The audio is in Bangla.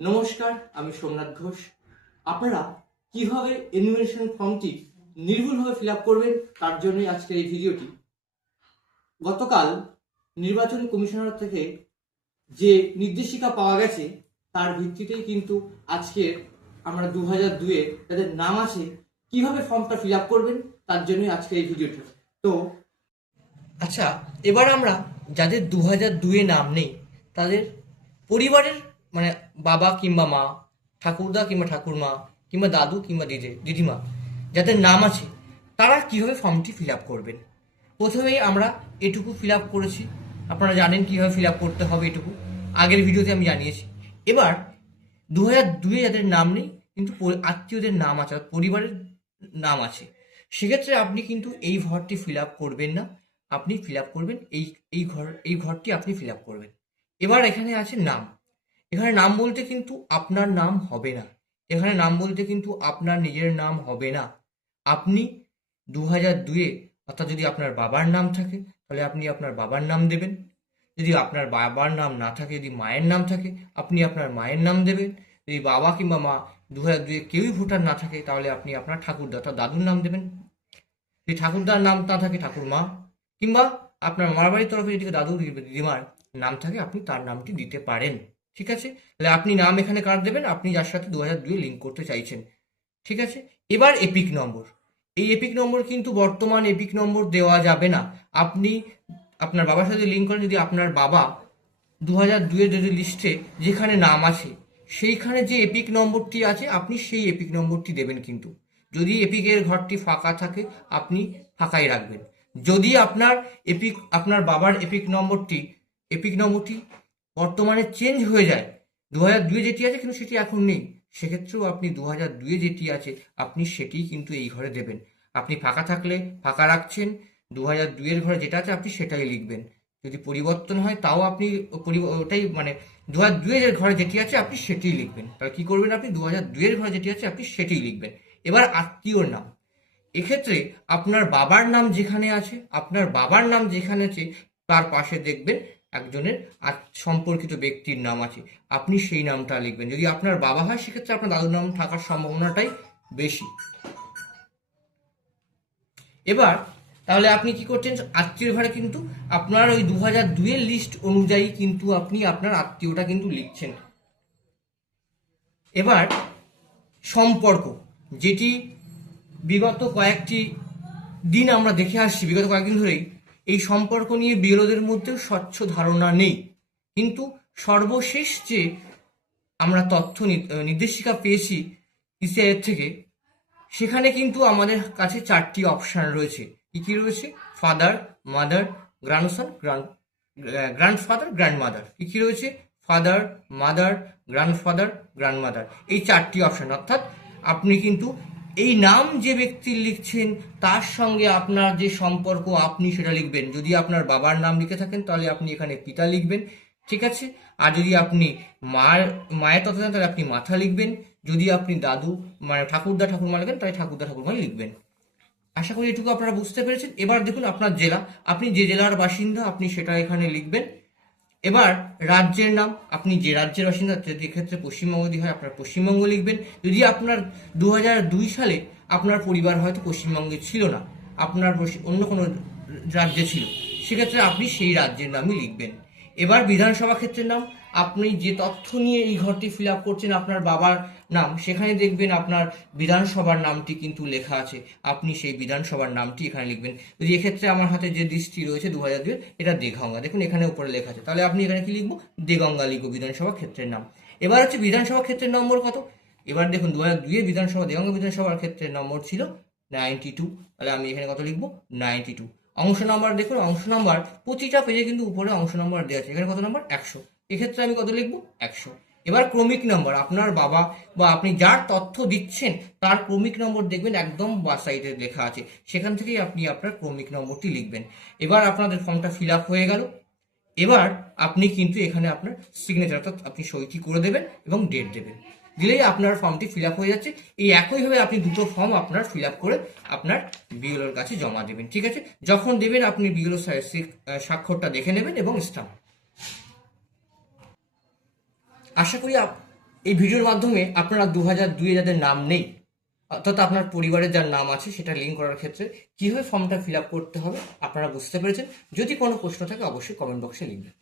নমস্কার, আমি সোমনাথ ঘোষ। আপনারা কীভাবে এনুমেরেশন ফর্মটি নির্ভুলভাবে ফিল আপ করবেন, তার জন্যই আজকের এই ভিডিওটি। গতকাল নির্বাচন কমিশনার থেকে যে নির্দেশিকা পাওয়া গেছে, তার ভিত্তিতেই কিন্তু আজকে আমরা দু হাজার দুয়ে যাদের নাম আছে, কীভাবে ফর্মটা ফিল আপ করবেন, তার জন্যই আজকে এই ভিডিওটি। তো আচ্ছা এবার আমরা যাদের দু হাজার দুয়ে নাম নেই, তাদের পরিবারের মানে বাবা কিংবা মা, ঠাকুরদা কিংবা ঠাকুরমা, কিংবা দাদু কিংবা দিদি, দিদিমা, যাদের নাম আছে, তারা কীভাবে ফর্মটি ফিল আপ করবেন? প্রথমেই আমরা এটুকু ফিল আপ করেছি। আপনারা জানেন কীভাবে ফিল আপ করতে হবে এটুকু। আগের ভিডিওতে আমি জানিয়েছি। এবার দু হাজার দুয়ে যাদের নাম নেই, কিন্তু আত্মীয়দের নাম আছে পরিবারের নাম আছে, সেক্ষেত্রে আপনি কিন্তু এই ঘরটি ফিল আপ করবেন না। আপনি ফিল আপ করবেন, এই এই ঘর, এই ঘরটি আপনি ফিল আপ করবেন। এবার এখানে আছে নাম। এখানে নাম বলতে কিন্তু আপনার নাম হবে না। এখানে নাম বলতে কিন্তু আপনার নিজের নাম হবে না। আপনি দু হাজার দুয়ে অর্থাৎ যদি আপনার বাবার নাম থাকে, তাহলে আপনি আপনার বাবার নাম দেবেন। যদি আপনার বাবার নাম না থাকে, যদি মায়ের নাম থাকে, আপনি আপনার মায়ের নাম দেবেন। যদি বাবা কিংবা মা দু হাজার দুয়ে কেউই ভোটার না থাকে, তাহলে আপনি আপনার ঠাকুরদা অর্থাৎ দাদুর নাম দেবেন। যদি ঠাকুরদার নাম না থাকে ঠাকুরমা কিংবা আপনার মামার বাড়ির তরফে যদি দিদি- দিদিমার নাম থাকে, আপনি তার নামটি দিতে পারেন। ঠিক আছে? তাহলে আপনি নাম এখানে কার দেবেন? আপনি যার সাথে দু হাজার দুয়ে লিঙ্ক করতে চাইছেন। ঠিক আছে? এবার এপিক নম্বর এই এপিক নম্বর কিন্তু বর্তমান এপিক নম্বর দেওয়া যাবে না। আপনি আপনার বাবার সাথে লিঙ্ক করেন, যদি আপনার বাবা দু হাজার দুয়ের যদি লিস্টে যেখানে নাম আছে, সেইখানে যে এপিক নম্বরটি আছে, আপনি সেই এপিক নম্বরটি দেবেন কিন্তু। যদি এপিকের ঘরটি ফাঁকা থাকে, আপনি ফাঁকাই রাখবেন। যদি আপনার এপিক আপনার বাবার এপিক নম্বরটি এপিক নম্বরটি বর্তমানে চেঞ্জ হয়ে যায়। দু হাজার দুয়ে যেটি আছে কিন্তু সেটি এখন নেই। সেক্ষেত্রেও আপনি দু হাজার দুয়ে যেটি আছে, আপনি সেটিই কিন্তু এই ঘরে দেবেন। আপনি ফাঁকা থাকলে ফাঁকা রাখছেন দু হাজার দুয়ের ঘরে যেটা আছে আপনি সেটাই লিখবেন। যদি পরিবর্তন হয় তাও আপনি ওটাই মানে দু হাজার দুয়ের ঘরে যেটি আছে আপনি সেটিই লিখবেন। তাহলে কি করবেন আপনি? দু হাজার দুয়ের ঘরে যেটি আছে আপনি সেটিই লিখবেন। এবার আত্মীয়র নাম। এক্ষেত্রে আপনার বাবার নাম যেখানে আছে, আপনার বাবার নাম যেখানে আছে, তার পাশে দেখবেন একজনের সম্পর্কিত ব্যক্তির নাম আছে। আপনি সেই নামটা লিখবেন। যদি আপনার বাবা হয়, সেক্ষেত্রে আপনার দাদুর নাম থাকার সম্ভাবনাটাই বেশি। এবার, তাহলে আপনি কি করছেন? আত্মীয় ঘরে কিন্তু আপনার ওই দু হাজার দুইয়ের লিস্ট অনুযায়ী কিন্তু আপনি আপনার আত্মীয়টা কিন্তু লিখছেন। এবার, সম্পর্ক। যেটি বিগত কয়েকটি দিন আমরা দেখে আসছি, বিগত কয়েকদিন ধরেই এই সম্পর্ক নিয়ে বিরোধের মধ্যে স্বচ্ছ ধারণা নেই। কিন্তু সর্বশেষ যে আমরা তথ্য নির্দেশিকা পেয়েছি ইসিআইয়ের থেকে, সেখানে কিন্তু আমাদের কাছে চারটি অপশান রয়েছে। কি কি রয়েছে? Father, mother grandson grand grandfather grandmother. কি কি রয়েছে? Father, mother grandfather grandmother. এই চারটি অপশান। অর্থাৎ আপনি কিন্তু এই নাম যে ব্যক্তির লিখছেন, তার সঙ্গে আপনার যে সম্পর্ক, আপনি সেটা লিখবেন। যদি আপনার বাবার নাম লিখে থাকেন, তাহলে আপনি এখানে পিতা লিখবেন, ঠিক আছে? আর যদি আপনি মার, মায়ের দেন তাহলে আপনি মাথা লিখবেন। যদি আপনি দাদু মানে ঠাকুরদা, ঠাকুরমা লিখেন, তাহলে ঠাকুরদা ঠাকুরমা লিখবেন। আশা করি এটুকু আপনারা বুঝতে পেরেছেন। এবার দেখুন আপনার জেলা। আপনি যে জেলার বাসিন্দা, আপনি সেটা এখানে লিখবেন। এবার রাজ্যের নাম, আপনি যে রাজ্যের বাসিন্দা যদি এক্ষেত্রে পশ্চিমবঙ্গ যদি হয়, আপনার পশ্চিমবঙ্গ লিখবেন। যদি আপনার দু সালে আপনার পরিবার হয়তো পশ্চিমবঙ্গে ছিল না, আপনার অন্য কোনো রাজ্যে ছিল, সেক্ষেত্রে আপনি সেই রাজ্যের নামই লিখবেন। এবার বিধানসভা ক্ষেত্রের নাম আপনি যে তথ্য নিয়ে এই ঘরটি ফিল আপ করছেন আপনার বাবার নাম, সেখানে দেখবেন আপনার বিধানসভার নামটি কিন্তু লেখা আছে। আপনি সেই বিধানসভার নামটি এখানে লিখবেন। যদি এক্ষেত্রে আমার হাতে যে দৃষ্টি রয়েছে দু হাজার দুই এটা দেগঙ্গা। দেখুন, এখানে উপরে লেখা আছে। তাহলে আপনি এখানে কি লিখব? দেগঙ্গা লিখব, বিধানসভা ক্ষেত্রের নাম। এবার হচ্ছে বিধানসভা ক্ষেত্রের নম্বর কত? এবার দেখুন দু হাজার দুইয়ের বিধানসভা, দেগঙ্গা বিধানসভার ক্ষেত্রের নম্বর ছিল নাইনটি টু তাহলে আমি এখানে কত লিখব? নাইনটি টু অংশ নাম্বার দেখুন, অংশ নাম্বার প্রতিটা পেজে কিন্তু উপরে অংশ নাম্বার দেওয়া আছে। এখানে কত নাম্বার একশো। এক্ষেত্রে আমি কত লিখব? একশো। এবার ক্রমিক নম্বর, আপনার বাবা বা আপনি যার তথ্য দিচ্ছেন, তার ক্রমিক নম্বর দেখবেন একদম বা সাইডে লেখা আছে। সেখান থেকেই আপনি আপনার ক্রমিক নম্বরটি লিখবেন। এবার আপনাদের ফর্মটা ফিল আপ হয়ে গেল। এবার আপনি কিন্তু এখানে আপনার সিগনেচার অর্থাৎ আপনি সইটি করে দেবেন এবং ডেট দেবেন। দিলেই আপনার ফর্মটি ফিল আপ হয়ে যাচ্ছে। এই একইভাবে আপনি দুটো ফর্ম আপনার ফিল আপ করে আপনার বিএলওর কাছে জমা দেবেন, ঠিক আছে? যখন দেবেন আপনি বিএলও স্বাক্ষরটা দেখে নেবেন এবং স্টাম্প আশা করি এই ভিডিওর মাধ্যমে আপনারা দু হাজার দুইয়ে যাদের নাম নেই, অর্থাৎ আপনার পরিবারের যার নাম আছে সেটা লিঙ্ক করার ক্ষেত্রে কীভাবে ফর্মটা ফিল আপ করতে হবে, আপনারা বুঝতে পেরেছেন। যদি কোনো প্রশ্ন থাকে, অবশ্যই কমেন্ট বক্সে লিখবেন